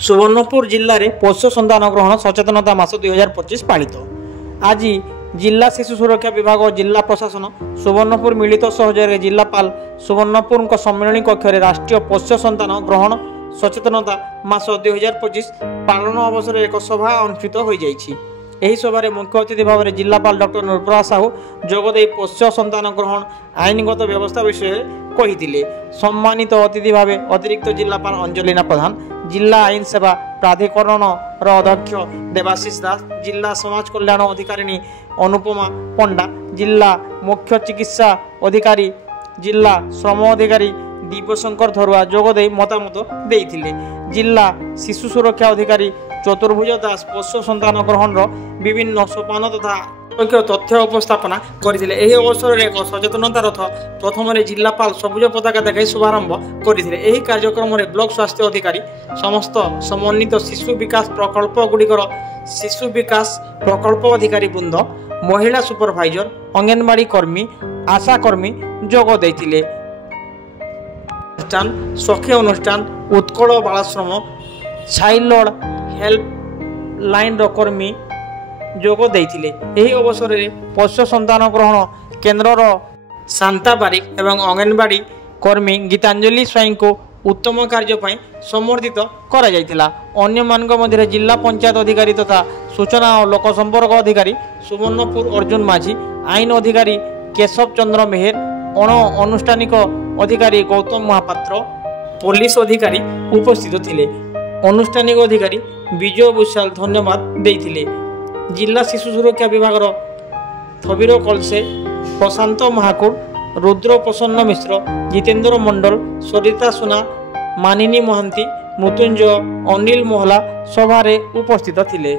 सुवर्णपुर जिले में पोष्य संतान ग्रहण सचेतनता मास 2025 पालित। आज जिला शिशु सुरक्षा विभाग और जिला प्रशासन सुवर्णपुर मिलित सहयोग जिलापाल सुवर्णपुर सम्मेलन कक्ष राष्ट्रीय पोष्य संतान ग्रहण सचेतनता मास 2025 पालन अवसर एक सभा अनुष्ठित हो जाइछि। एही सभारे मुख्य अतिथि भाव में जिलापाल डॉक्टर निर्भरा साहू जोगदे पोष्य संतान ग्रहण आईनगत व्यवस्था विषय कही। सम्मानित अतिथि भाव अतिरिक्त जिलापाल अंजलिना प्रधान, जिला आईन सेवा प्राधिकरण अध्यक्ष देवाशीष दास, जिला समाज कल्याण अधिकारी अनुपमा पंडा, जिला मुख्य चिकित्सा अधिकारी जिला श्रम अधिकारी दिव्यशंकर धरुआ जोगदे मतामत देइथिले। जिला शिशु सुरक्षा अधिकारी चतुर्भुज दास पोष्य संतान ग्रहण विभिन्न सोपान तथा तथ्य उपस्थापना करथिले। एही अवसर में एक सचेतनता रथ प्रथम जिलापाल सबुज पताका देखाई शुभारंभ करथिले। एही कार्यक्रम में ब्लॉक स्वास्थ्य अधिकारी समस्त समन्वित शिशु विकास प्रकल्प गुड़िकर शिशु विकास प्रकल्प अधिकारी वृंद, महिला सुपरभाइजर, अंगनवाड़ी कर्मी, आशा कर्मी जोग देइथिले। सखी अनुष्ठान, उत्कल बालाश्रम, चाइल्ड हेल्प लाइन कर्मी जोग देइथिले। एही अवसर में पोष्य संतान ग्रहण केन्द्रर शांता बारिक एवं अंगनवाड़ी कर्मी गीतांजलि स्वाई को उत्तम कार्य सम्बर्धित करा जायतिला। अन्य मानक मध्य जिला पंचायत अधिकारी तथा सूचना और लोक संपर्क अधिकारी सुवर्णपुर अर्जुन माझी, आईन अधिकारी केशव चंद्र मेहर, अण अनुष्ठानिक अधिकारी गौतम महापात्र, पुलिस अधिकारी उपस्थित थिले। अनुष्ठानिक अधिकारी विजय विशाल धन्यवाद देइथिले। जिला शिशु सुरक्षा विभाग थबीर कलसे, प्रशांत महाकुड़, रुद्र प्रसन्न मिश्र, जितेंद्र मंडल, सरिता सुना, मानिनी महांती, मृत्युंजय, अनिल मोहला सभारे उपस्थित थिले।